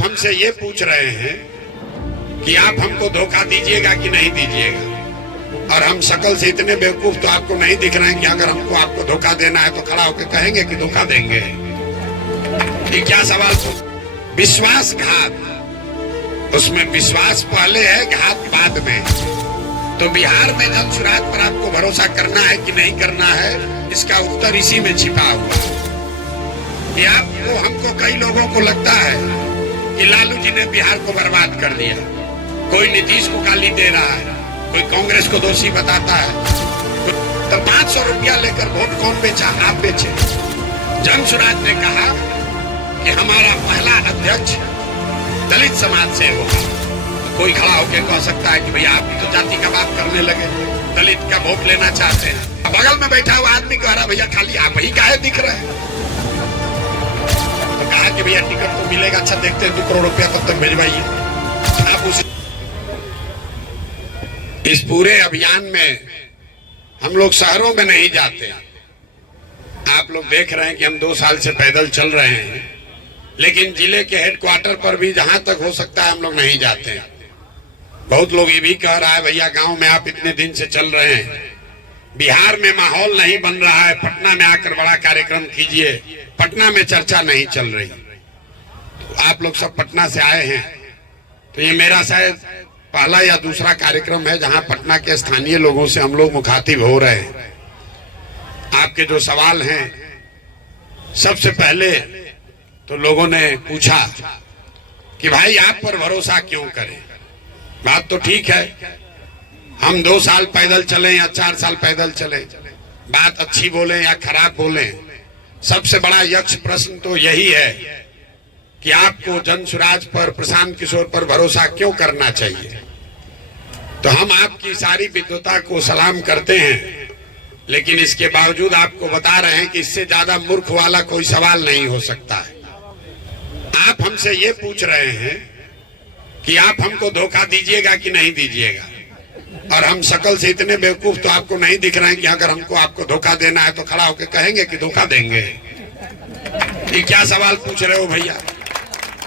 आप हमसे ये पूछ रहे हैं कि आप हमको धोखा दीजिएगा कि नहीं दीजिएगा, और हम शक्ल से इतने बेवकूफ तो आपको नहीं दिख रहे हैं कि अगर हमको आपको धोखा देना है तो खड़ा होकर कहेंगे कि धोखा देंगे। ये क्या सवाल? विश्वासघात, उसमें विश्वास पहले है, घात बाद में। तो बिहार में जनसुराज पर आपको भरोसा करना है कि नहीं करना है, इसका उत्तर इसी में छिपा हुआ है। कि आपको हमको कई लोगों को लगता है कि लालू जी ने बिहार को बर्बाद कर दिया, कोई नीतीश को गाली दे रहा है, कोई कांग्रेस को दोषी बताता है। तो 500 रुपया लेकर वोट कौन बेचा? आप बेचे। जनसुराज ने कहा कि हमारा पहला अध्यक्ष दलित समाज से होगा। कोई खड़ा होकर कह सकता है कि भैया आप तो जाति का बात करने लगे, दलित का वोट लेना चाहते हैं। बगल में बैठा हुआ आदमी कह रहा भैया खाली आप ही काहे दिख रहे हैं? तो कहा कि भैया टिकट तो मिलेगा, अच्छा देखते हैं 2 करोड़ रुपया तब तक भिजवाइए। आप इस पूरे अभियान में हम लोग शहरों में नहीं जाते। आप लोग देख रहे हैं कि हम 2 साल से पैदल चल रहे हैं, लेकिन जिले के हेडक्वार्टर पर भी जहां तक हो सकता है हम लोग नहीं जाते हैं। बहुत लोग ये भी कह रहा है भैया गांव में आप इतने दिन से चल रहे हैं, बिहार में माहौल नहीं बन रहा है, पटना में आकर बड़ा कार्यक्रम कीजिए। पटना में चर्चा नहीं चल रही। तो आप लोग सब पटना से आए हैं, तो ये मेरा शायद पहला या दूसरा कार्यक्रम है जहां पटना के स्थानीय लोगों से हम लोग मुखातिब हो रहे हैं। आपके जो सवाल हैं, सबसे पहले तो लोगों ने पूछा कि भाई आप पर भरोसा क्यों करें। बात तो ठीक है, हम 2 साल पैदल चले या 4 साल पैदल चले, बात अच्छी बोले या खराब बोले, सबसे बड़ा यक्ष प्रश्न तो यही है कि आपको जनसुराज पर, प्रशांत किशोर पर भरोसा क्यों करना चाहिए। तो हम आपकी सारी विद्वता को सलाम करते हैं, लेकिन इसके बावजूद आपको बता रहे हैं कि इससे ज्यादा मूर्ख वाला कोई सवाल नहीं हो सकता है। आप हमसे ये पूछ रहे हैं कि आप हमको धोखा दीजिएगा कि नहीं दीजिएगा, और हम शक्ल से इतने बेवकूफ तो आपको नहीं दिख रहे हैं कि अगर हमको आपको धोखा देना है तो खड़ा होकर कहेंगे कि धोखा देंगे। ये क्या सवाल पूछ रहे हो भैया?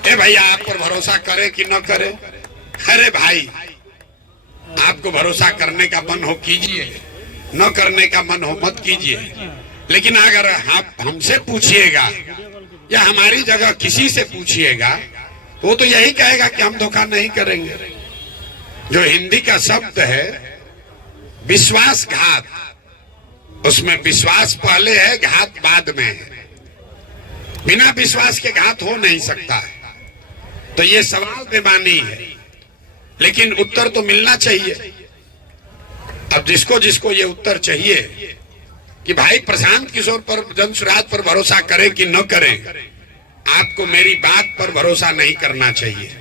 ए भैया आप पर भरोसा करे कि न करे? अरे भाई, आपको भरोसा करने का मन हो कीजिए, न करने का मन हो मत कीजिए। लेकिन अगर आप हमसे पूछिएगा या हमारी जगह किसी से पूछिएगा तो वो तो यही कहेगा कि हम धोखा नहीं करेंगे। जो हिंदी का शब्द है विश्वासघात, उसमें विश्वास पहले है, घात बाद में है। बिना विश्वास के घात हो नहीं सकता है। तो ये सवाल बेमानी है, लेकिन उत्तर तो मिलना चाहिए। अब जिसको जिसको ये उत्तर चाहिए कि भाई प्रशांत किशोर पर, जनसुराज पर भरोसा करे कि न करे, आपको मेरी बात पर भरोसा नहीं करना चाहिए।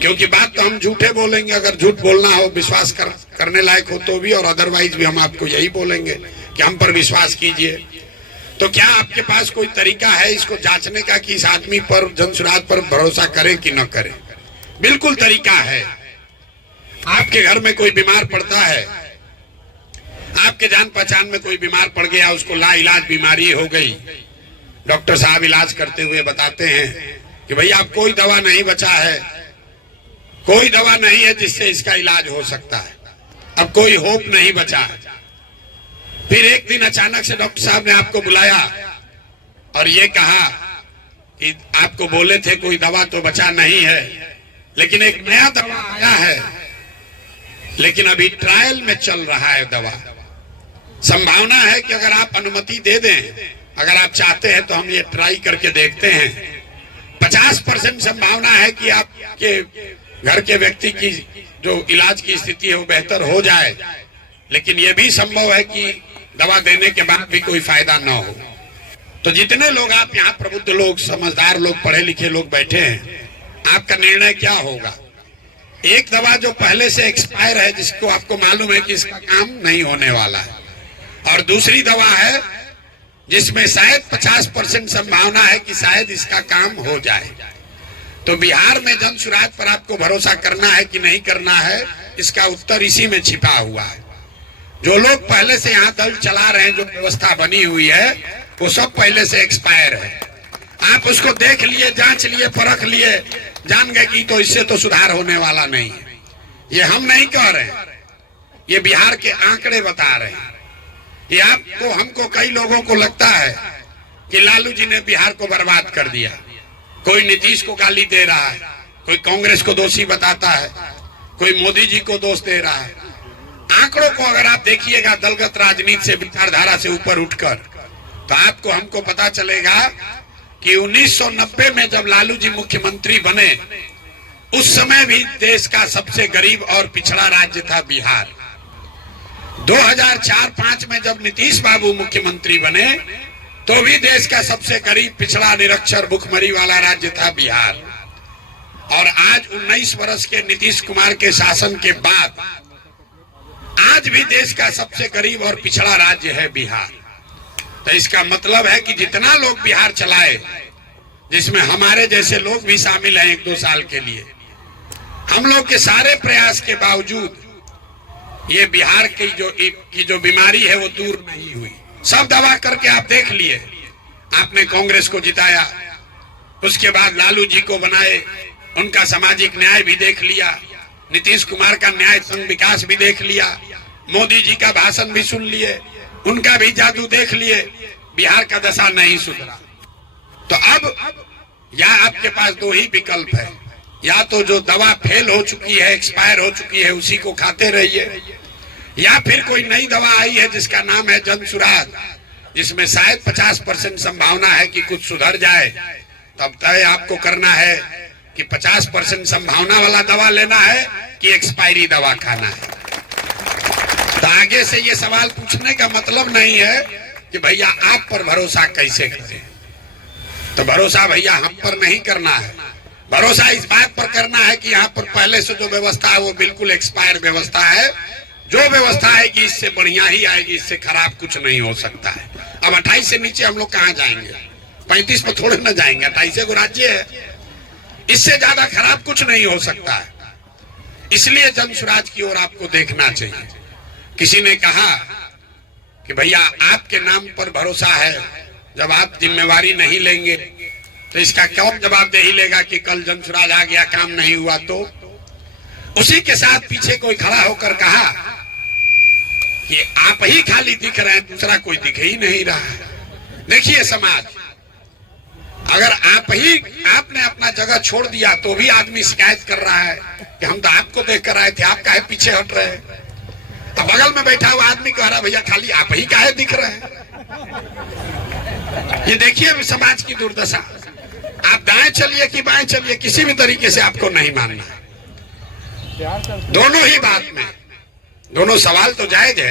क्योंकि बात तो हम झूठे बोलेंगे, अगर झूठ बोलना हो, विश्वास करने लायक हो तो भी, और अदरवाइज भी हम आपको यही बोलेंगे कि हम पर विश्वास कीजिए। तो क्या आपके पास कोई तरीका है इसको जांचने का कि इस आदमी पर, जनसुराज पर भरोसा करें कि न करें? बिल्कुल तरीका है। आपके घर में कोई बीमार पड़ता है, आपके जान पहचान में कोई बीमार पड़ गया, उसको लाइलाज बीमारी हो गई, डॉक्टर साहब इलाज करते हुए बताते हैं कि भैया अब कोई दवा नहीं बचा है, कोई दवा नहीं है जिससे इसका इलाज हो सकता है, अब कोई होप नहीं बचा है। फिर एक दिन अचानक से डॉक्टर साहब ने आपको बुलाया और ये कहा कि आपको बोले थे कोई दवा तो बचा नहीं है, लेकिन एक नया दवा आया है, लेकिन अभी ट्रायल में चल रहा है दवा। संभावना है कि अगर आप अनुमति दे दें, अगर आप चाहते हैं तो हम ये ट्राई करके देखते हैं। 50% संभावना है कि आपके घर के व्यक्ति की जो इलाज की स्थिति है वो बेहतर हो जाए, लेकिन यह भी संभव है कि दवा देने के बाद भी कोई फायदा न हो। तो जितने लोग आप यहाँ प्रबुद्ध लोग, समझदार लोग, पढ़े लिखे लोग बैठे हैं, आपका निर्णय क्या होगा? एक दवा जो पहले से एक्सपायर है, जिसको आपको मालूम है कि इसका काम नहीं होने वाला है, और दूसरी दवा है जिसमें शायद 50% संभावना है कि शायद इसका काम हो जाए। तो बिहार में जनसुराज पर आपको भरोसा करना है कि नहीं करना है, इसका उत्तर इसी में छिपा हुआ है। जो लोग पहले से यहाँ दल चला रहे हैं, जो व्यवस्था बनी हुई है, वो सब पहले से एक्सपायर है। आप उसको देख लिए, जांच लिए, परख लिए, जान गए कि तो इससे तो सुधार होने वाला नहीं है। ये हम नहीं कह रहे हैं, ये बिहार के आंकड़े बता रहे हैं। ये आपको, हमको, कई लोगों को लगता है कि लालू जी ने बिहार को बर्बाद कर दिया। कोई नीतीश को गाली दे रहा है, कोई कांग्रेस को दोषी बताता है, कोई मोदी जी को दोष दे रहा है। आंकड़ों को अगर आप देखिएगा दलगत राजनीति से, विचारधारा से ऊपर उठकर, तो आपको, हमको पता चलेगा कि 1990 में जब लालू जी मुख्यमंत्री बने, उस समय भी देश का सबसे गरीब और पिछड़ा राज्य था बिहार। 2004-5 में जब नीतीश बाबू मुख्यमंत्री बने, तो भी देश का सबसे गरीब, पिछड़ा, निरक्षर, भुखमरी वाला राज्य था बिहार। और आज 19 वर्ष के नीतीश कुमार के शासन के बाद आज भी देश का सबसे गरीब और पिछड़ा राज्य है बिहार। तो इसका मतलब है कि जितना लोग बिहार चलाए, जिसमें हमारे जैसे लोग भी शामिल हैं 1-2 साल के लिए, हम लोग के सारे प्रयास के बावजूद ये बिहार की जो बीमारी है वो दूर नहीं हुई। सब दवा करके आप देख लिए, आपने कांग्रेस को जिताया, उसके बाद लालू जी को बनाए, उनका सामाजिक न्याय भी देख लिया, नीतीश कुमार का न्याय संघ विकास भी देख लिया, मोदी जी का भाषण भी सुन लिए, उनका भी जादू देख लिए, बिहार का दशा नहीं सुधरा। तो अब या आपके पास 2 ही विकल्प है, या तो जो दवा फेल हो चुकी है, एक्सपायर हो चुकी है, उसी को खाते रहिए, या फिर कोई नई दवा आई है जिसका नाम है जनसुराज, जिसमें शायद 50% संभावना है कि कुछ सुधर जाए। तब तय आपको करना है कि 50% संभावना वाला दवा लेना है कि एक्सपायरी दवा खाना है। तो आगे से ये सवाल पूछने का मतलब नहीं है कि भैया आप पर भरोसा कैसे करें। तो भरोसा भैया हम पर नहीं करना है, भरोसा इस बात पर करना है कि यहाँ पर पहले से जो व्यवस्था है वो बिल्कुल एक्सपायर व्यवस्था है। जो व्यवस्था आएगी इससे बढ़िया ही आएगी, इससे खराब कुछ नहीं हो सकता है। अब 28 से नीचे हम लोग कहाँ जाएंगे, 35 पर थोड़े ना जाएंगे, 28 को राज्य है, इससे ज्यादा खराब कुछ नहीं हो सकता है। इसलिए जनसुराज की ओर आपको देखना चाहिए। किसी ने कहा कि भैया आपके नाम पर भरोसा है, जब आप जिम्मेवारी नहीं लेंगे तो इसका कौन जवाबदेही लेगा कि कल जनसुराज आ गया, काम नहीं हुआ तो। उसी के साथ पीछे कोई खड़ा होकर कहा कि आप ही खाली दिख रहे हैं, दूसरा कोई दिख ही नहीं रहा है। देखिए समाज, अगर आपने अपना जगह छोड़ दिया तो भी आदमी शिकायत कर रहा है कि हम तो आपको देख कर आए थे, आप काहे पीछे हट रहे हैं। अब बगल में बैठा हुआ आदमी कह रहा भैया खाली आप ही काहे दिख रहे हैं। ये देखिए समाज की दुर्दशा। आप दाएं चलिए कि बाएं चलिए, किसी भी तरीके से आपको नहीं मानना है। दोनों ही बात में, दोनों सवाल तो जायज है।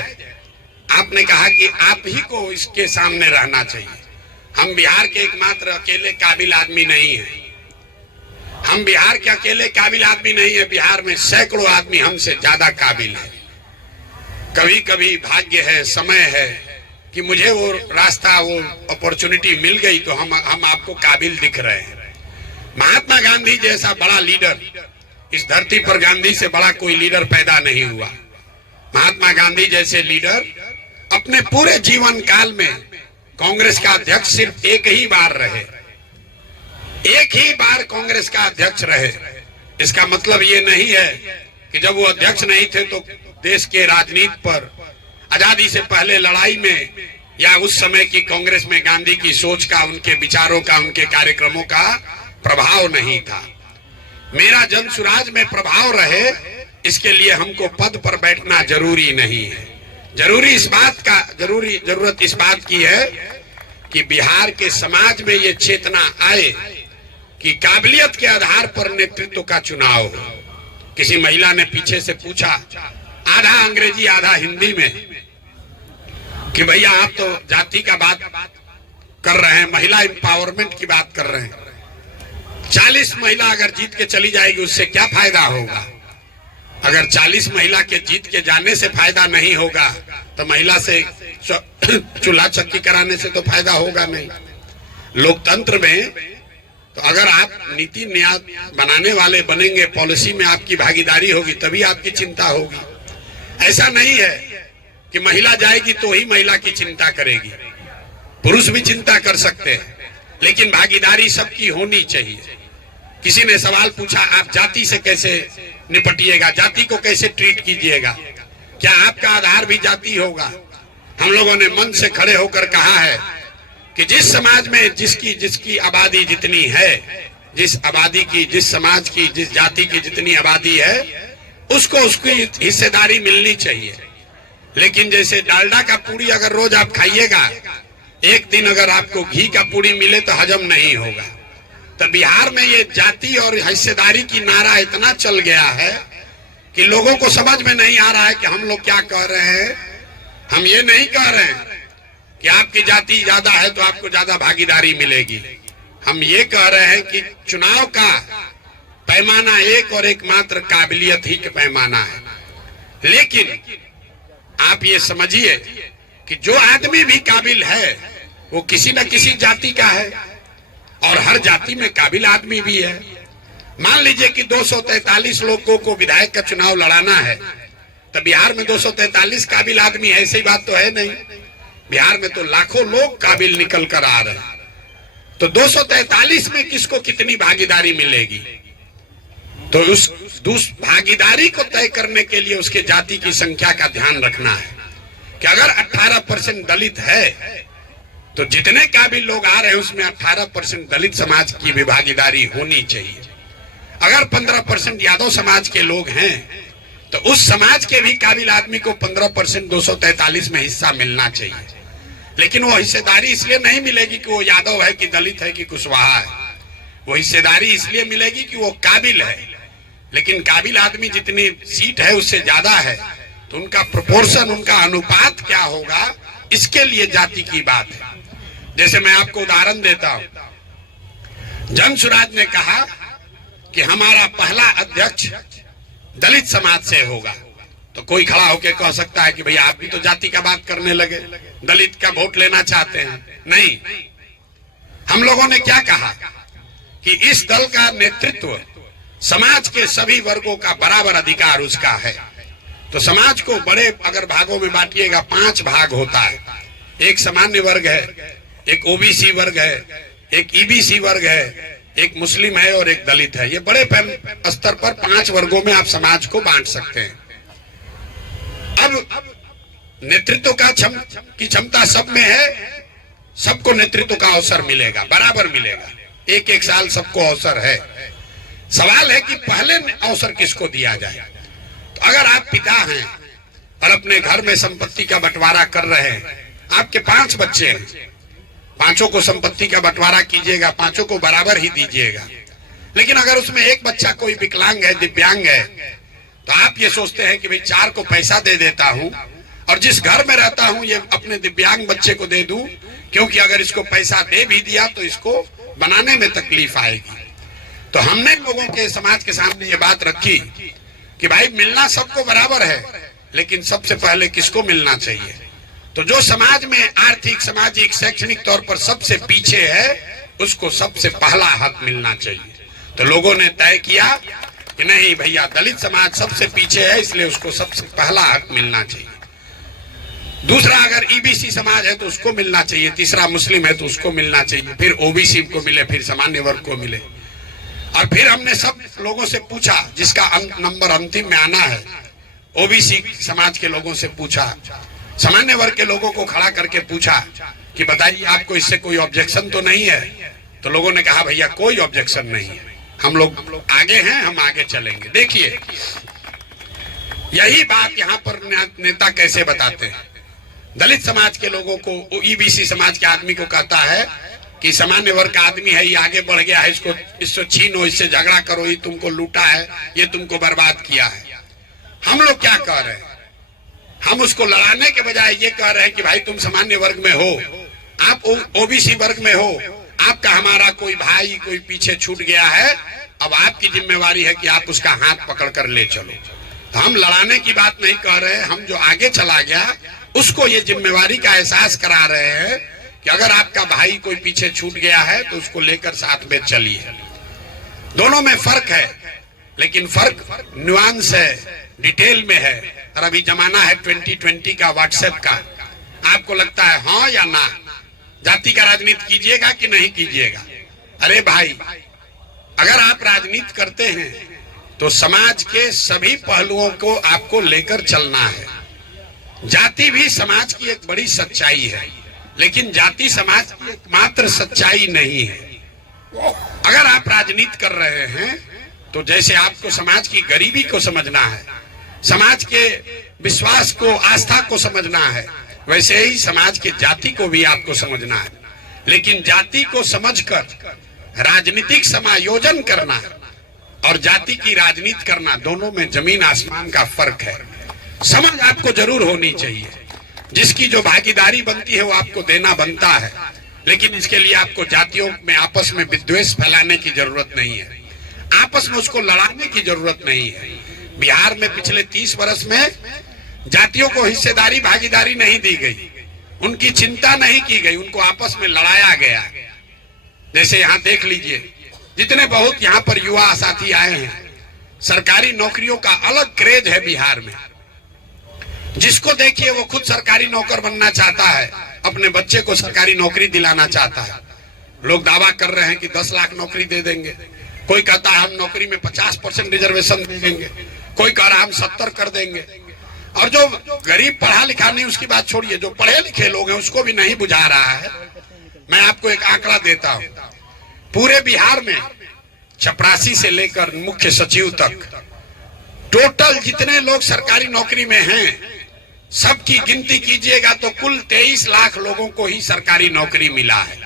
आपने कहा कि आप ही को इसके सामने रहना चाहिए। हम बिहार के एकमात्र अकेले काबिल आदमी नहीं है, हम बिहार के अकेले काबिल आदमी नहीं है, बिहार में सैकड़ों आदमी हमसे ज्यादा काबिल है। कभी कभी भाग्य है, समय है कि मुझे वो रास्ता, वो अपॉर्चुनिटी मिल गई तो हम आपको काबिल दिख रहे हैं। महात्मा गांधी जैसा बड़ा लीडर इस धरती पर, गांधी से बड़ा कोई लीडर पैदा नहीं हुआ। महात्मा गांधी जैसे लीडर अपने पूरे जीवन काल में कांग्रेस का अध्यक्ष सिर्फ एक ही बार रहे, एक ही बार कांग्रेस का अध्यक्ष रहे। इसका मतलब ये नहीं है कि जब वो अध्यक्ष नहीं थे तो देश के राजनीति पर आजादी से पहले लड़ाई में या उस समय की कांग्रेस में गांधी की सोच का, उनके विचारों का, उनके कार्यक्रमों का प्रभाव नहीं था। मेरा जनसुराज में प्रभाव रहे, इसके लिए हमको पद पर बैठना जरूरी नहीं है। जरूरत इस बात की है कि बिहार के समाज में ये चेतना आए कि काबिलियत के आधार पर नेतृत्व का चुनाव हो। किसी महिला ने पीछे से पूछा, आधा अंग्रेजी आधा हिंदी में, कि भैया आप तो जाति का बात कर रहे हैं, महिला एम्पावरमेंट की बात कर रहे हैं। 40 महिला अगर जीत के चली जाएगी उससे क्या फायदा होगा। अगर 40 महिला के जीत के जाने से फायदा नहीं होगा तो महिला से चूल्हा चक्की कराने से तो फायदा होगा नहीं। लोकतंत्र में तो अगर आप नीति न्याय बनाने वाले बनेंगे, पॉलिसी में आपकी भागीदारी होगी, तभी आपकी चिंता होगी। ऐसा नहीं है कि महिला जाएगी तो ही महिला की चिंता करेगी, पुरुष भी चिंता कर सकते हैं। लेकिन भागीदारी सबकी होनी चाहिए। किसी ने सवाल पूछा, आप जाति से कैसे निपटिएगा, जाति को कैसे ट्रीट कीजिएगा, क्या आपका आधार भी जाति होगा? हम लोगों ने मन से खड़े होकर कहा है कि जिस समाज में जिसकी आबादी जितनी है, जिस आबादी की, जिस समाज की, जिस जाति की जितनी आबादी है, उसको उसकी हिस्सेदारी मिलनी चाहिए। लेकिन जैसे डालडा का पूरी अगर रोज आप खाइएगा, एक दिन अगर आपको घी का पूरी मिले तो हजम नहीं होगा। तो बिहार में ये जाति और हिस्सेदारी की नारा इतना चल गया है कि लोगों को समझ में नहीं आ रहा है कि हम लोग क्या कह रहे हैं। हम ये नहीं कह रहे हैं कि आपकी जाति ज्यादा है तो आपको ज्यादा भागीदारी मिलेगी। हम ये कह रहे हैं कि चुनाव का पैमाना एक और एकमात्र काबिलियत ही का पैमाना है। लेकिन आप ये समझिए कि जो आदमी भी काबिल है वो किसी न किसी जाति का है, और हर जाति में काबिल आदमी भी है। मान लीजिए कि 243 लोगों को विधायक का चुनाव लड़ाना है, तो बिहार में 243 काबिल आदमी है, ऐसी बात तो है नहीं। बिहार में तो लाखों लोग काबिल निकल कर आ रहे हैं। तो 243 में किसको कितनी भागीदारी मिलेगी? तो उस भागीदारी को तय करने के लिए उसके जाति की संख्या का ध्यान रखना है कि अगर 18% दलित है तो जितने काबिल लोग आ रहे हैं उसमें 18% दलित समाज की भी भागीदारी होनी चाहिए। अगर 15% यादव समाज के लोग हैं तो उस समाज के भी काबिल आदमी को 15% 243 में हिस्सा मिलना चाहिए। लेकिन वो हिस्सेदारी इसलिए नहीं मिलेगी कि वो यादव है कि दलित है कि कुशवाहा है। वो हिस्सेदारी इसलिए मिलेगी कि वो काबिल है। लेकिन काबिल आदमी जितनी सीट है उससे ज्यादा है, तो उनका प्रोपोर्शन, उनका अनुपात क्या होगा, इसके लिए जाति की बात है। जैसे मैं आपको उदाहरण देता हूं, जन सुराज ने कहा कि हमारा पहला अध्यक्ष दलित समाज से होगा, तो कोई खड़ा होकर कह सकता है कि भैया आप भी तो जाति का बात करने लगे, दलित का वोट लेना चाहते हैं। नहीं, हम लोगों ने क्या कहा कि इस दल का नेतृत्व समाज के सभी वर्गों का बराबर अधिकार उसका है। तो समाज को बड़े अगर भागों में बांटिएगा, 5 भाग होता है। एक सामान्य वर्ग है, एक ओबीसी वर्ग है, एक ईबीसी वर्ग है, एक मुस्लिम है और एक दलित है। ये बड़े स्तर पर 5 वर्गों में आप समाज को बांट सकते हैं। अब नेतृत्व की क्षमता सब में है, सबको नेतृत्व का अवसर मिलेगा, बराबर मिलेगा, एक साल सबको अवसर है। सवाल है कि पहले अवसर किसको दिया जाए। तो अगर आप पिता हैं और अपने घर में संपत्ति का बंटवारा कर रहे हैं, आपके 5 बच्चे हैं, 5 को संपत्ति का बंटवारा कीजिएगा, 5 को बराबर ही दीजिएगा। लेकिन अगर उसमें एक बच्चा कोई विकलांग है, दिव्यांग है, तो आप ये सोचते हैं कि भाई 4 को पैसा दे देता हूं और जिस घर में रहता हूं ये अपने दिव्यांग बच्चे को दे दूं, क्योंकि अगर इसको पैसा दे भी दिया तो इसको बनाने में तकलीफ आएगी। तो हमने लोगों के, समाज के सामने ये बात रखी कि भाई मिलना सबको बराबर है, लेकिन सबसे पहले किसको मिलना चाहिए। तो जो समाज में आर्थिक, सामाजिक, शैक्षणिक तौर पर सबसे पीछे है, उसको सबसे पहला हक मिलना चाहिए। तो लोगों ने तय किया कि नहीं भैया, दलित समाज सबसे पीछे है, इसलिए उसको सबसे पहला हक मिलना चाहिए। दूसरा, अगर ईबीसी समाज है तो उसको मिलना चाहिए, तीसरा मुस्लिम है तो उसको मिलना चाहिए, फिर ओबीसी को मिले, फिर सामान्य वर्ग को मिले। और फिर हमने सब लोगों से पूछा, जिसका नंबर अंतिम में आना है, ओबीसी समाज के लोगों से पूछा, सामान्य वर्ग के लोगों को खड़ा करके पूछा कि बताइए आपको इससे कोई ऑब्जेक्शन तो नहीं है। तो लोगों ने कहा भैया कोई ऑब्जेक्शन नहीं है, हम लोग आगे हैं, हम आगे चलेंगे। देखिए यही बात यहाँ पर नेता कैसे बताते हैं। दलित समाज के लोगों को, ईबीसी समाज के आदमी को कहता है कि सामान्य वर्ग का आदमी है, ये आगे बढ़ गया है, इसको छीनो, इससे झगड़ा करो, ये तुमको लूटा है, ये तुमको बर्बाद किया है। हम लोग क्या कह रहे हैं, हम उसको लड़ाने के बजाय ये कह रहे हैं कि भाई तुम सामान्य वर्ग में हो, आप ओबीसी वर्ग में हो, आपका हमारा कोई भाई कोई पीछे छूट गया है, अब आपकी जिम्मेवारी है कि आप उसका हाथ पकड़ कर ले चलो। तो हम लड़ाने की बात नहीं कह रहे हैं, हम जो आगे चला गया उसको ये जिम्मेवारी का एहसास करा रहे हैं कि अगर आपका भाई कोई पीछे छूट गया है तो उसको लेकर साथ में चलिए। दोनों में फर्क है, लेकिन फर्क नुआंस है, डिटेल में है। और अभी जमाना है 2020 का, व्हाट्सएप का। आपको लगता है हाँ या ना, जाति का राजनीति कीजिएगा कि नहीं कीजिएगा? अरे भाई, अगर आप राजनीति करते हैं तो समाज के सभी पहलुओं को आपको लेकर चलना है। जाति भी समाज की एक बड़ी सच्चाई है, लेकिन जाति समाज की एकमात्र सच्चाई नहीं है। अगर आप राजनीति कर रहे हैं तो जैसे आपको समाज की गरीबी को समझना है, समाज के विश्वास को, आस्था को समझना है, वैसे ही समाज के जाति को भी आपको समझना है। लेकिन जाति को समझकर राजनीतिक समायोजन करना और जाति की राजनीति करना, दोनों में जमीन आसमान का फर्क है। समझ आपको जरूर होनी चाहिए। जिसकी जो भागीदारी बनती है वो आपको देना बनता है, लेकिन इसके लिए आपको जातियों में आपस में विद्वेष फैलाने की जरूरत नहीं है, आपस में उसको लड़ाने की जरूरत नहीं है। बिहार में पिछले 30 वर्ष में जातियों को हिस्सेदारी, भागीदारी नहीं दी गई, उनकी चिंता नहीं की गई, उनको आपस में लड़ाया गया। जैसे यहाँ देख लीजिए, जितने बहुत यहाँ पर युवा साथी आए हैं, सरकारी नौकरियों का अलग क्रेज है बिहार में। जिसको देखिए वो खुद सरकारी नौकर बनना चाहता है, अपने बच्चे को सरकारी नौकरी दिलाना चाहता है। लोग दावा कर रहे हैं कि 10 लाख नौकरी दे देंगे, कोई कहता है हम नौकरी में 50% रिजर्वेशन दे देंगे, कोई कह रहा है हम 70 कर देंगे। और जो गरीब पढ़ा लिखा नहीं, उसकी बात छोड़िए, जो पढ़े लिखे लोग हैं उसको भी नहीं बुझा रहा है। मैं आपको एक आंकड़ा देता हूं, पूरे बिहार में चपरासी से लेकर मुख्य सचिव तक टोटल जितने लोग सरकारी नौकरी में हैं, सबकी गिनती कीजिएगा तो कुल 23 लाख लोगों को ही सरकारी नौकरी मिला है।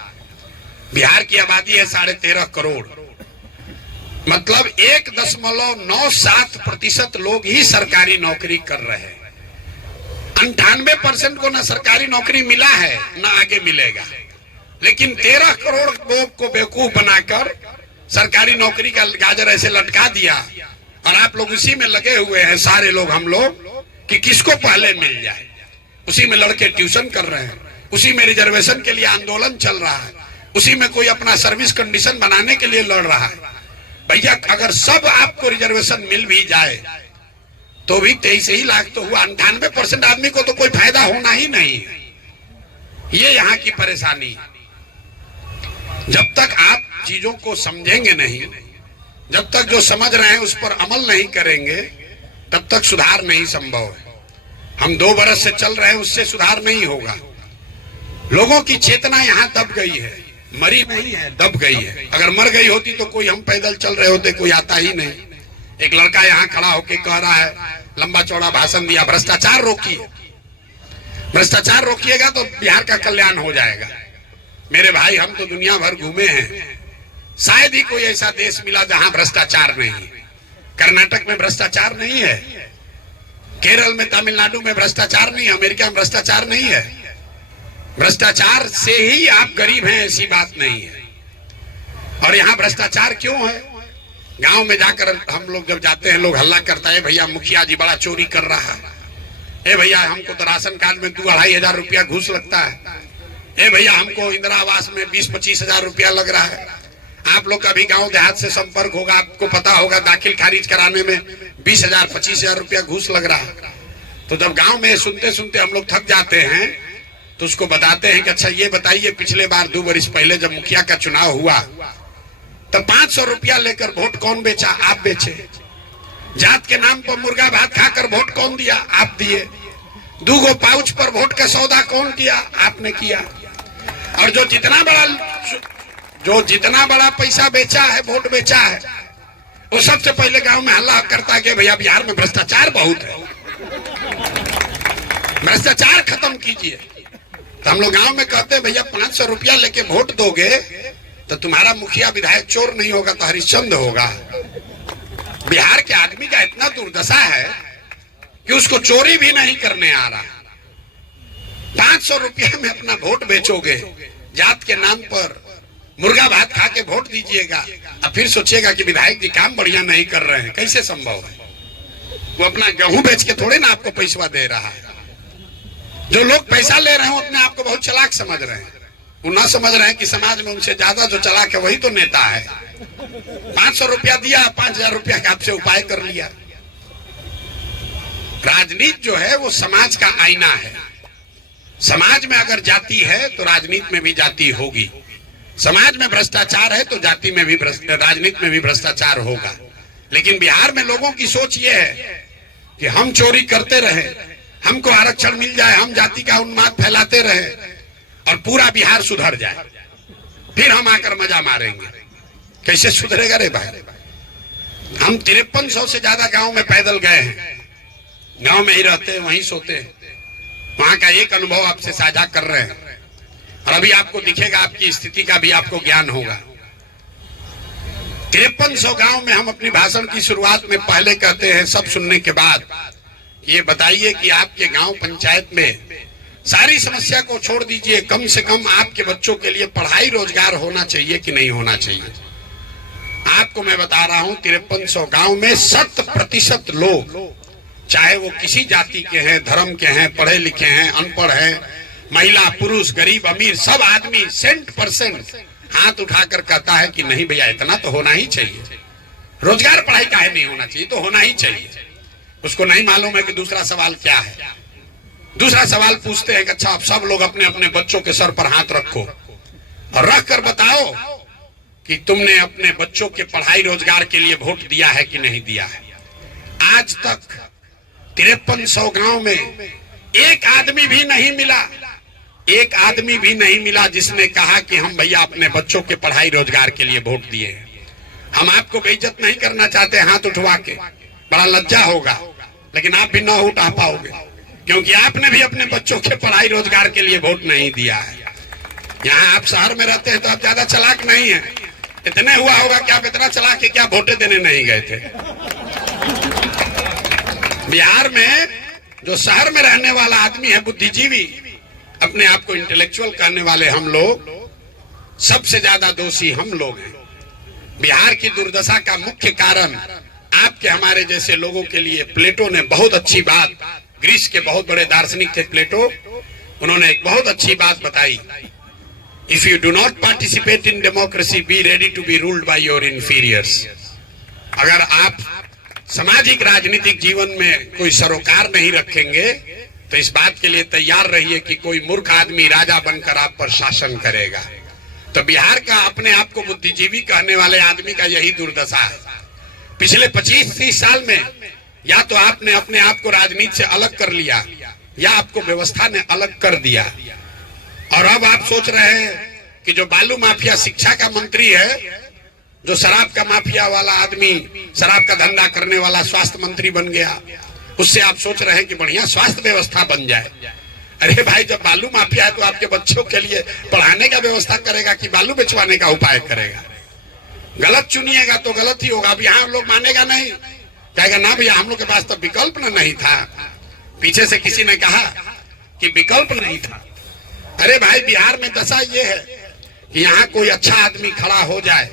बिहार की आबादी है 13.5 करोड़, मतलब 1.97% लोग ही सरकारी नौकरी कर रहे हैं। 98% को ना सरकारी नौकरी मिला है ना आगे मिलेगा। लेकिन 13 करोड़ लोग को बेवकूफ बनाकर सरकारी नौकरी का गाजर ऐसे लटका दिया और आप लोग उसी में लगे हुए हैं, सारे लोग, हम लोग, कि किसको पहले मिल जाए। उसी में लड़के ट्यूशन कर रहे हैं, उसी में रिजर्वेशन के लिए आंदोलन चल रहा है, उसी में कोई अपना सर्विस कंडीशन बनाने के लिए लड़ रहा है। भैया, अगर सब आपको रिजर्वेशन मिल भी जाए तो भी 23 ही लाख तो हुआ, 98% आदमी को तो कोई फायदा होना ही नहीं है। ये यहाँ की परेशानी है। जब तक आप चीजों को समझेंगे नहीं, जब तक जो समझ रहे हैं उस पर अमल नहीं करेंगे, तब तक सुधार नहीं संभव है। हम 2 बरस से चल रहे हैं, उससे सुधार नहीं होगा। लोगों की चेतना यहाँ दब गई है, मरी नहीं है, दब गई है। अगर मर गई होती तो कोई, हम पैदल चल रहे होते, कोई आता ही नहीं। एक लड़का यहाँ खड़ा होके कह रहा है, लंबा चौड़ा भाषण दिया, भ्रष्टाचार रोकिए, भ्रष्टाचार रोकिएगा तो बिहार का कल्याण हो जाएगा। मेरे भाई, हम तो दुनिया भर घूमे हैं, शायद ही कोई ऐसा देश मिला जहां भ्रष्टाचार नहीं है। कर्नाटक में भ्रष्टाचार नहीं है, केरल में, तमिलनाडु में भ्रष्टाचार नहीं है, अमेरिका में भ्रष्टाचार नहीं है। भ्रष्टाचार से ही आप गरीब हैं ऐसी बात नहीं है। और यहाँ भ्रष्टाचार क्यों है? गांव में जाकर हम लोग जब जाते हैं, लोग हल्ला करता है, भैया मुखिया जी बड़ा चोरी कर रहा है, ए भैया हमको तो राशन कार्ड में 2-2.5 हजार रुपया घूस लगता है, ए भैया हमको इंदिरा आवास में 20-25 हजार रुपया लग रहा है। आप लोग का भी गांव देहात से संपर्क होगा, आपको पता होगा दाखिल खारिज कराने में 20,000-25 हजार रुपया घूस लग रहा है। तो जब गांव में सुनते सुनते हम लोग थक जाते हैं तो उसको बताते हैं कि अच्छा ये बताइए, पिछले बार 2 वर्ष पहले जब मुखिया का चुनाव हुआ तब 500 रुपया लेकर वोट कौन बेचा? आप बेचे। जात के नाम पर मुर्गा भात खाकर वोट कौन दिया? आप दिए। 2 पाउच पर वोट का सौदा कौन किया? आपने किया। और जो जितना बड़ा पैसा बेचा है, वोट बेचा है, वो सबसे पहले गांव में हल्ला करता है कि भैया बिहार में भ्रष्टाचार बहुत है, भ्रष्टाचार खत्म कीजिए। तो हम लोग गांव में कहते हैं भैया 500 रुपया लेके वोट दोगे तो तुम्हारा मुखिया विधायक चोर नहीं होगा तो हरिश्चंद्र होगा। बिहार के आदमी का इतना दुर्दशा है कि उसको चोरी भी नहीं करने आ रहा। 500 रुपया में अपना वोट बेचोगे, जात के नाम पर मुर्गा भात खा के वोट दीजिएगा और फिर सोचिएगा कि विधायक जी काम बढ़िया नहीं कर रहे हैं। कैसे संभव है? वो अपना गेहूं बेच के थोड़े ना आपको पैसा दे रहा है। जो लोग पैसा ले रहे हैं अपने आप को बहुत चालाक समझ रहे हैं। वो ना समझ रहे हैं कि समाज में उनसे ज्यादा जो चालाक है वही तो नेता है। 500 रुपया दिया, 5,000 रुपया का आपसे उपाय कर लिया। राजनीति जो है वो समाज का आईना है। समाज में अगर जाति है तो राजनीति में भी जाति होगी, समाज में भ्रष्टाचार है तो जाति में भी राजनीति में भी भ्रष्टाचार होगा। लेकिन बिहार में लोगों की सोच ये है कि हम चोरी करते रहे, हमको आरक्षण मिल जाए, हम जाति का उन्माद फैलाते रहे और पूरा बिहार सुधर जाए, फिर हम आकर मजा मारेंगे। कैसे सुधरेगा रे भाई? हम 5300 से ज्यादा गांव में पैदल गए हैं, गांव में ही रहते हैं, वहीं सोते हैं, वहां का एक अनुभव आपसे साझा कर रहे हैं और अभी आपको दिखेगा, आपकी स्थिति का भी आपको ज्ञान होगा। 5300 गांव में हम अपनी भाषण की शुरुआत में पहले कहते हैं, सब सुनने के बाद ये बताइए कि आपके गांव पंचायत में सारी समस्या को छोड़ दीजिए, कम से कम आपके बच्चों के लिए पढ़ाई रोजगार होना चाहिए कि नहीं होना चाहिए? आपको मैं बता रहा हूं 5300 गांव में 100% लोग, चाहे वो किसी जाति के हैं, धर्म के हैं, पढ़े लिखे हैं, अनपढ़ हैं, महिला पुरुष, गरीब अमीर, सब आदमी 100% हाथ उठाकर कहता है कि नहीं भैया इतना तो होना ही चाहिए, रोजगार पढ़ाई काहे नहीं होना चाहिए, तो होना ही चाहिए। उसको नहीं मालूम है कि दूसरा सवाल क्या है। दूसरा सवाल पूछते हैं कि अच्छा आप सब लोग अपने अपने बच्चों के सर पर हाथ रखो और रख कर बताओ कि तुमने अपने बच्चों के पढ़ाई रोजगार के लिए वोट दिया है कि नहीं दिया है। आज तक 5300 गांव में एक आदमी भी नहीं मिला, एक आदमी भी नहीं मिला जिसने कहा कि हम भैया अपने बच्चों के पढ़ाई रोजगार के लिए वोट दिए हैं। हम आपको बेइज्जत नहीं करना चाहते हाथ उठवा के, बड़ा लज्जा होगा, लेकिन आप भी ना उठा पाओगे क्योंकि आपने भी अपने बच्चों के पढ़ाई रोजगार के लिए वोट नहीं दिया है। यहाँ आप शहर में रहते हैं तो आप ज्यादा चालाक नहीं है, इतने हुआ होगा कि आप इतना चला के क्या वोटें देने नहीं गए थे। बिहार में जो शहर में रहने वाला आदमी है, बुद्धिजीवी, अपने आप को इंटेलेक्चुअल कहने वाले हम लोग, सबसे ज्यादा दोषी हम लोग हैं। बिहार की दुर्दशा का मुख्य कारण आपके हमारे जैसे लोगों के लिए प्लेटो ने बहुत अच्छी बात, ग्रीस के बहुत बड़े दार्शनिक थे प्लेटो, उन्होंने एक बहुत अच्छी बात बताई, if you do not participate in democracy be ready to be ruled by your inferiors. अगर आप सामाजिक राजनीतिक जीवन में कोई सरोकार नहीं रखेंगे तो इस बात के लिए तैयार रहिए कि कोई मूर्ख आदमी राजा बनकर आप पर शासन करेगा। तो बिहार का अपने आप को बुद्धिजीवी कहने वाले आदमी का यही दुर्दशा है। पिछले 25-30 साल में या तो आपने अपने आप को राजनीति से अलग कर लिया या आपको व्यवस्था ने अलग कर दिया और अब आप सोच रहे हैं कि जो बालू माफिया शिक्षा का मंत्री है, जो शराब का माफिया वाला आदमी, शराब का धंधा करने वाला स्वास्थ्य मंत्री बन गया, उससे आप सोच रहे हैं कि बढ़िया स्वास्थ्य व्यवस्था बन जाए। अरे भाई, जब बालू माफिया है तो आपके बच्चों के लिए पढ़ाने का व्यवस्था करेगा कि बालू बेचवाने का उपाय करेगा? गलत चुनिएगा तो गलत ही होगा। अब यहाँ लोग मानेगा नहीं, कहेगा ना भैया हम लोग के पास तो विकल्प नहीं था। पीछे से किसी ने कहा कि विकल्प नहीं था। अरे भाई, बिहार में दशा ये है कि यहाँ कोई अच्छा आदमी खड़ा हो जाए,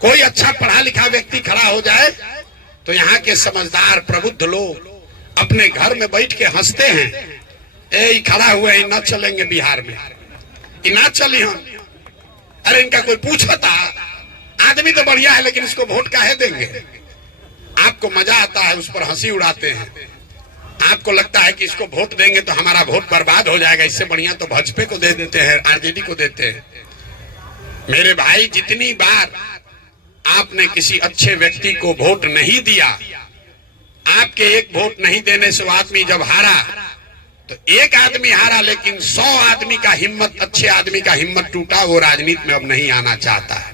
कोई अच्छा पढ़ा लिखा व्यक्ति खड़ा हो जाए तो यहाँ के समझदार प्रबुद्ध लोग अपने घर में बैठ के हंसते हैं, ए खड़ा हुए ही न चलेंगे बिहार में, ना चली हम। अरे इनका कोई पूछता, आदमी तो बढ़िया है लेकिन इसको वोट काहे देंगे? आपको मजा आता है, उस पर हंसी उड़ाते हैं। आपको लगता है कि इसको वोट देंगे तो हमारा वोट बर्बाद हो जाएगा, इससे बढ़िया तो भाजपा को दे देते हैं, आरजेडी को देते हैं। मेरे भाई, जितनी बार आपने किसी अच्छे व्यक्ति को वोट नहीं दिया, आपके एक वोट नहीं देने से आदमी जब हारा तो एक आदमी हारा, लेकिन 100 आदमी का हिम्मत, अच्छे आदमी का हिम्मत टूटा। वो राजनीति में अब नहीं आना चाहता है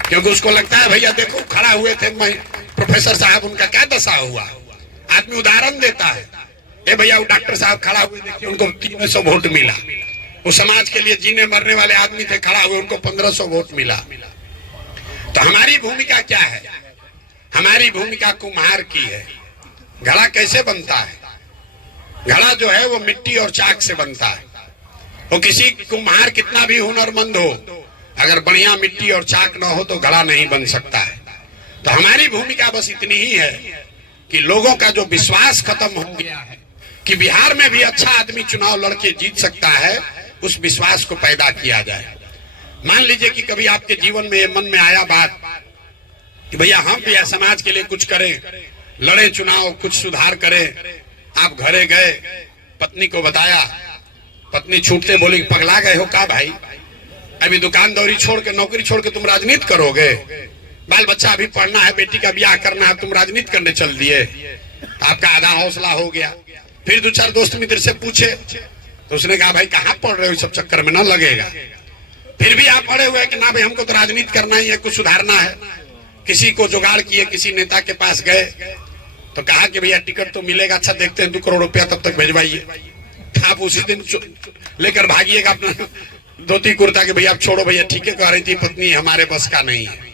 क्योंकि उसको लगता है भैया देखो खड़ा हुए थे प्रोफेसर साहब, उनका क्या दशा हुआ। आदमी उदाहरण देता है, ए भैया वो डॉक्टर साहब खड़ा हुए, देखिए उनको 300 वोट मिला। वो समाज के लिए जीने मरने वाले आदमी थे, खड़ा हुए, उनको 1500 वोट मिला। तो हमारी भूमिका क्या है? हमारी भूमिका कुम्हार की है। घड़ा कैसे बनता है? घड़ा जो है वो मिट्टी और चाक से बनता है। वो किसी कुम्हार कितना भी हुनरमंद हो, अगर बढ़िया मिट्टी और चाक ना हो तो घड़ा नहीं बन सकता है। तो हमारी भूमिका बस इतनी ही है कि लोगों का जो विश्वास खत्म हो गया है कि बिहार में भी अच्छा आदमी चुनाव लड़के जीत सकता है, उस विश्वास को पैदा किया जाए। मान लीजिए कि कभी आपके जीवन में ये मन में आया बात कि भैया हम भी समाज के लिए कुछ करें, लड़े चुनाव, कुछ सुधार करें। आप घरे गए, पत्नी को बताया, पत्नी छूटते बोली पगला गए हो का भाई, अभी दुकानदारी छोड़ के नौकरी छोड़ के तुम राजनीति करोगे, बाल बच्चा अभी पढ़ना है, बेटी का ब्याह करना है, तुम राजनीति करने चल दिए। आपका आधा हौसला हो गया। फिर दो चार दोस्त मित्र से पूछे तो उसने कहा भाई कहाँ पढ़ रहे हो, सब चक्कर में ना लगेगा। फिर भी आप पढ़े हुए कि ना भाई हमको तो राजनीति करना ही है, कुछ सुधारना है। किसी को जुगाड़ किए, किसी नेता के पास गए तो कहा कि भैया टिकट तो मिलेगा, अच्छा देखते हैं 2 करोड़ रुपया तब तक भेजवाइए। आप उसी दिन लेकर भागिएगा अपना धोती कुर्ता के, भैया आप छोड़ो भैया, ठीक है कह रही थी पत्नी हमारे बस का नहीं है।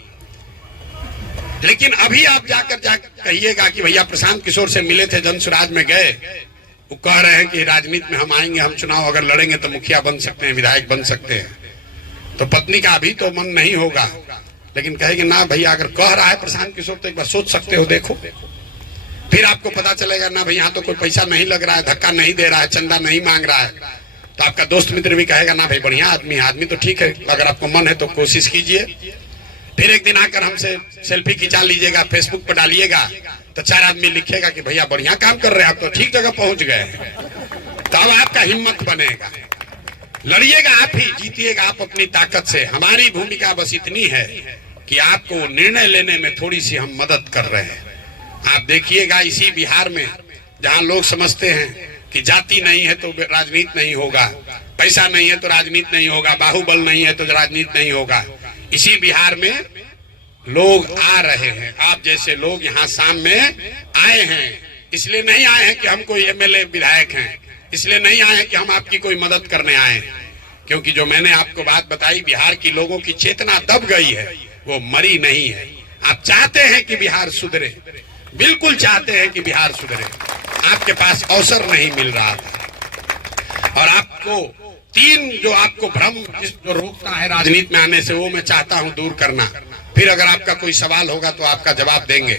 लेकिन अभी आप जाकर कहिएगा कि भैया प्रशांत किशोर से मिले थे, जन स्वराज में गए, वो कह रहे हैं कि राजनीति में हम आएंगे, हम चुनाव अगर लड़ेंगे तो मुखिया बन सकते हैं, विधायक बन सकते हैं। तो पत्नी का अभी तो मन नहीं होगा, लेकिन कहेगी ना भैया अगर कह रहा है प्रशांत किशोर तो एक बार सोच सकते हो, देखो। फिर आपको पता चलेगा ना भाई यहाँ तो कोई पैसा नहीं लग रहा है, धक्का नहीं दे रहा है, चंदा नहीं मांग रहा है, तो आपका दोस्त मित्र भी कहेगा ना भाई बढ़िया आदमी है, आदमी तो ठीक है, अगर आपको मन है तो कोशिश कीजिए। फिर एक दिन आकर हमसे सेल्फी खिंचा लीजिएगा, फेसबुक पर डालिएगा, तो 4 आदमी लिखेगा कि भैया बढ़िया काम कर रहे हैं, आप तो ठीक जगह पहुंच गए। तब आपका हिम्मत बनेगा, लड़िएगा आप ही, जीतिएगा आप अपनी ताकत से। हमारी भूमिका बस इतनी है कि आपको निर्णय लेने में थोड़ी सी हम मदद कर रहे हैं। आप देखिएगा इसी बिहार में जहां लोग समझते हैं कि जाति नहीं है तो राजनीति नहीं होगा, पैसा नहीं है तो राजनीति नहीं होगा, बाहुबल नहीं है तो राजनीति नहीं होगा, इसी बिहार में लोग आ रहे हैं। आप जैसे लोग यहाँ शाम में आए हैं, इसलिए नहीं आए हैं कि हम कोई एमएलए विधायक हैं, इसलिए नहीं आए हैं कि हम आपकी कोई मदद करने आए हैं, क्योंकि जो मैंने आपको बात बताई, बिहार की लोगों की चेतना दब गई है, वो मरी नहीं है। आप चाहते हैं कि बिहार सुधरे, बिल्कुल चाहते हैं कि बिहार सुधरे, आपके पास अवसर नहीं मिल रहा था। और आपको 3 जो आपको भ्रम जो रोकता है राजनीति में आने से, वो मैं चाहता हूं दूर करना। फिर अगर आपका कोई सवाल होगा तो आपका जवाब देंगे।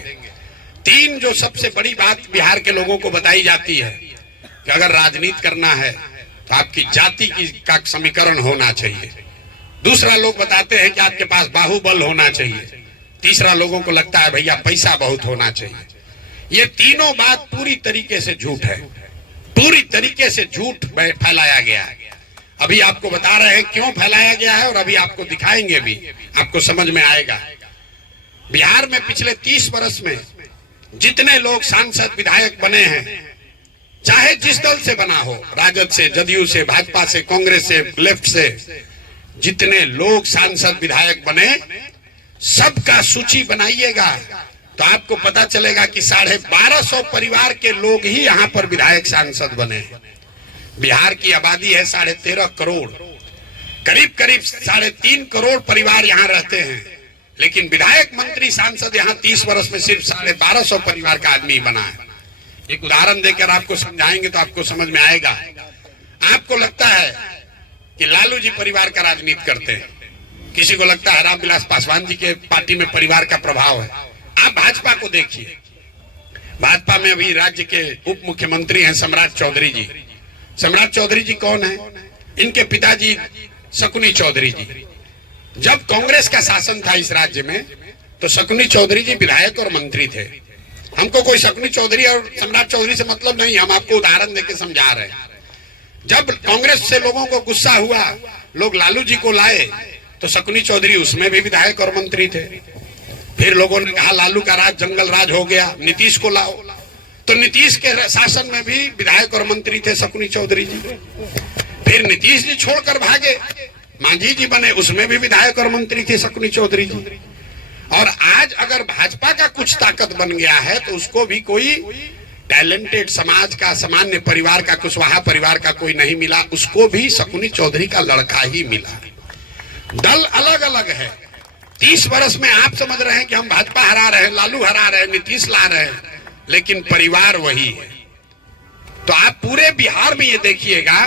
3 जो सबसे बड़ी बात बिहार के लोगों को बताई जाती है कि अगर राजनीति करना है तो आपकी जाति का समीकरण होना चाहिए। दूसरा लोग बताते हैं कि आपके पास बाहुबल होना चाहिए। तीसरा लोगों को लगता है भैया पैसा बहुत होना चाहिए। ये तीनों बात पूरी तरीके से झूठ है, पूरी तरीके से झूठ फैलाया गया है। अभी आपको बता रहे हैं क्यों फैलाया गया है और अभी आपको दिखाएंगे भी, आपको समझ में आएगा। बिहार में पिछले 30 वर्ष में जितने लोग सांसद विधायक बने हैं, चाहे जिस दल से बना हो, राजद से, जदयू से, भाजपा से, कांग्रेस से, लेफ्ट से, जितने लोग सांसद विधायक बने, सबका सूची बनाइएगा तो आपको पता चलेगा कि 1250 परिवार के लोग ही यहाँ पर विधायक सांसद बने। बिहार की आबादी है 13.5 करोड़, करीब करीब 3.5 करोड़ परिवार यहाँ रहते हैं, लेकिन विधायक मंत्री सांसद यहाँ 30 वर्ष में सिर्फ 1250 परिवार का आदमी बना है। एक उदाहरण देकर आपको समझाएंगे तो आपको समझ में आएगा। आपको लगता है कि लालू जी परिवार का राजनीति करते हैं, किसी को लगता है रामविलास पासवान जी के पार्टी में परिवार का प्रभाव है। आप भाजपा को देखिए, भाजपा में अभी राज्य के उप मुख्यमंत्री हैं सम्राट चौधरी जी। सम्राट चौधरी जी कौन है? इनके पिताजी शकुनी चौधरी जी। जब कांग्रेस का शासन था इस राज्य में तो शकुनी चौधरी जी विधायक और मंत्री थे। हमको कोई शकुनी चौधरी और सम्राट चौधरी से मतलब नहीं, हम आपको उदाहरण देकर समझा रहे हैं। जब कांग्रेस से लोगों को गुस्सा हुआ, लोग लालू जी को लाए, तो शकुनी चौधरी उसमें भी विधायक और मंत्री थे। फिर लोगों ने कहा लालू का राज जंगल राज हो गया, नीतीश को लाओ, तो नीतीश के शासन में भी विधायक और मंत्री थे शकुनी चौधरी जी। फिर नीतीश जी छोड़कर भागे, मांझी जी बने, उसमें भी विधायक और मंत्री थे शकुनी चौधरी जी। और आज अगर भाजपा का कुछ ताकत बन गया है तो उसको भी कोई टैलेंटेड समाज का, सामान्य परिवार का, कुशवाहा परिवार का कोई नहीं मिला, उसको भी शकुनी चौधरी का लड़का ही मिला। दल अलग अलग है। 30 वर्ष में आप समझ रहे हैं कि हम भाजपा हरा रहे हैं, लालू हरा रहे हैं, नीतीश ला रहे हैं, लेकिन परिवार वही है। तो आप पूरे बिहार में ये देखिएगा